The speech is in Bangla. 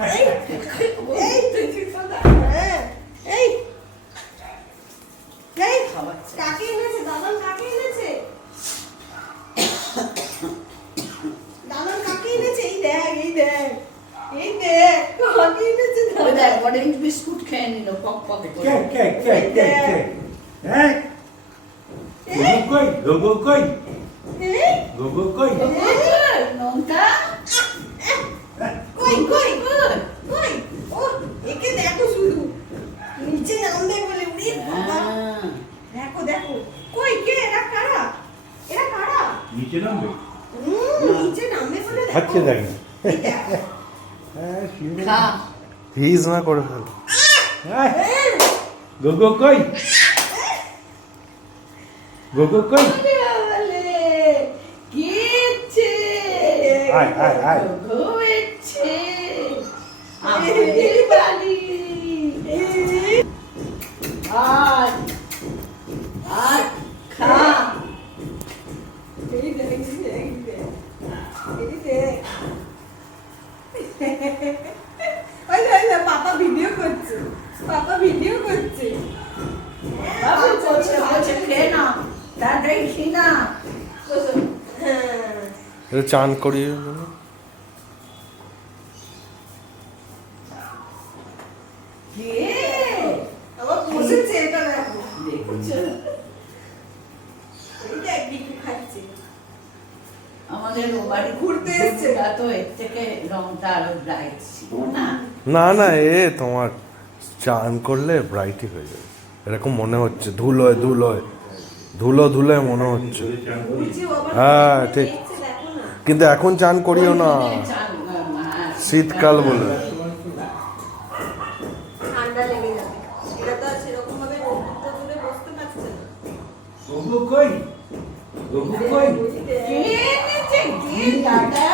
এই এই এই কাকে এনেছে দাদন, কাকে এনেছে দাদন, কাকে এনেছে? এই দেখ, এই দেখ, এই দেখ কাকে এনেছে ওই দেখ অরেঞ্জ বিস্কুট খেয়ে নিল পক পক করে। কে হ্যাঁ গোগো কই এই গোগো কই লঙ্কা কই কই কই ও একে দেখো শুধু নিচে নামবে বলে উড়ি বাবা। দেখো দেখো কই কে এরা কারা, এরা কারা? নিচে নামবে নিচে নামবে বলে দেখো। খাচ্ছে দেখ না এই দেখো। হ্যাঁ শিউরে খা হিজ না করে ফেল। হ্যাঁ গোগো কই গোগো কই বলে কিচ্ছে আয় আয় আয় ঘুমেছে আমাদের বাড়ি। আর আর খা এই দেখ, এই দেখ, এই দেখ, এই দেখ। ওই দেখ, ওই দেখ, পাপা ভিডিও করছে, পাপা ভিডিও করছে। বাবু বলছে বলছে খেয়ে না তাড়াতাড়ি খেয়ে না। হ্যাঁ এটা চান করিয়ে বলো। কে আবার বসেছে, এটা দেখো। দেখছো এই দেখ, বিকু খাচ্ছে। আমাদের ও বাড়ি ঘুরতে এসছে। তো এর থেকে রংটা আরো ব্রাইট ছিল না। না না তোমার চান করলে ব্রাইটই হয়ে যাবে এরকম মনে হচ্ছে। ধুলোয় ধুলোয় ধুলোয় মনে হচ্ছে। বলছি, ও আবার হ্যাঁ, ঠিক। দেখছে, দেখো না। কিন্তু এখন চান করিও না, শীতকাল বলে। ঠান্ডা লেগে যাবে। এরা তো আর সেরকম ভাবে রোদ্দুরটা দূরে বসতে পারছে না। গোগো কই গোগো কই ওই দেখ। কে এনেছে? কে দাদা?